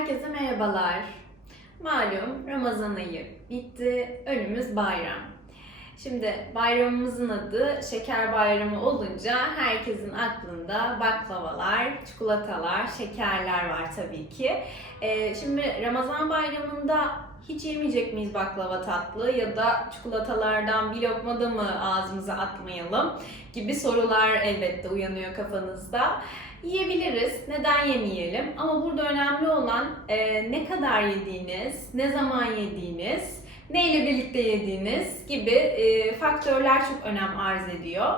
Herkese merhabalar. Malum Ramazan ayı bitti, önümüz bayram. Şimdi bayramımızın adı Şeker Bayramı olunca herkesin aklında baklavalar, çikolatalar, şekerler var tabii ki. Ee, şimdi Ramazan bayramında hiç yemeyecek miyiz baklava tatlı ya da çikolatalardan bir lokma da mı ağzımıza atmayalım gibi sorular elbette uyanıyor kafanızda. Yiyebiliriz. Neden yemeyelim? Ama burada önemli olan e, ne kadar yediğiniz, ne zaman yediğiniz, neyle birlikte yediğiniz gibi e, faktörler çok önem arz ediyor.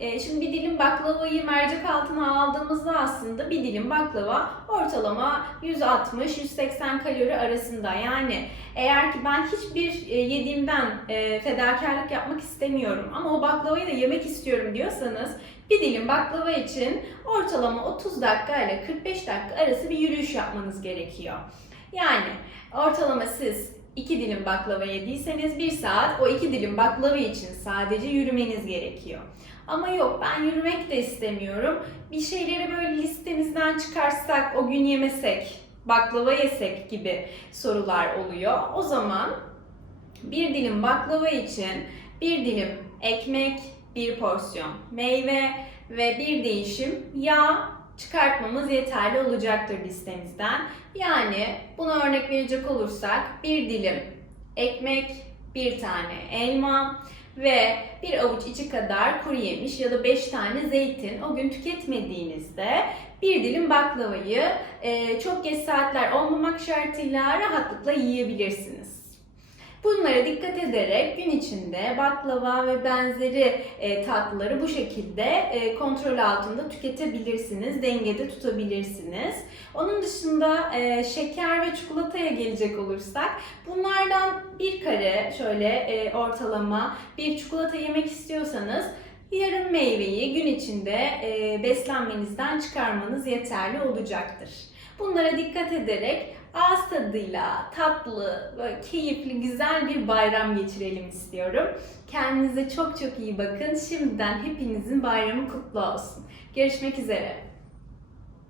E, şimdi bir dilim baklavayı mercek altına aldığımızda aslında bir dilim baklava ortalama 160-180 kalori arasında. Yani eğer ki ben hiçbir e, yediğimden e, fedakarlık yapmak istemiyorum ama o baklavayı da yemek istiyorum diyorsanız bir dilim baklava için ortalama 30 dakika ile 45 dakika arası bir yürüyüş yapmanız gerekiyor. Yani ortalama siz 2 dilim baklava yediyseniz 1 saat o 2 dilim baklava için sadece yürümeniz gerekiyor. Ama yok ben yürümek de istemiyorum. Bir şeyleri böyle listemizden çıkarsak, o gün yemesek, baklava yesek gibi sorular oluyor. O zaman bir dilim baklava için bir dilim ekmek, bir porsiyon meyve ve bir değişim yağ çıkartmamız yeterli olacaktır listemizden. Yani buna örnek verecek olursak bir dilim ekmek, bir tane elma ve bir avuç içi kadar kuru yemiş ya da 5 tane zeytin o gün tüketmediğinizde bir dilim baklavayı çok geç saatler olmamak şartıyla rahatlıkla yiyebilirsiniz. Bunlara dikkat ederek gün içinde baklava ve benzeri e, tatlıları bu şekilde e, kontrol altında tüketebilirsiniz, dengede tutabilirsiniz. Onun dışında e, şeker ve çikolataya gelecek olursak bunlardan bir kare şöyle ortalama bir çikolata yemek istiyorsanız yarım meyveyi gün içinde beslenmenizden çıkarmanız yeterli olacaktır. Bunlara dikkat ederek ağız tadıyla tatlı, böyle keyifli, güzel bir bayram geçirelim istiyorum. Kendinize çok çok iyi bakın. Şimdiden hepinizin bayramı kutlu olsun. Görüşmek üzere.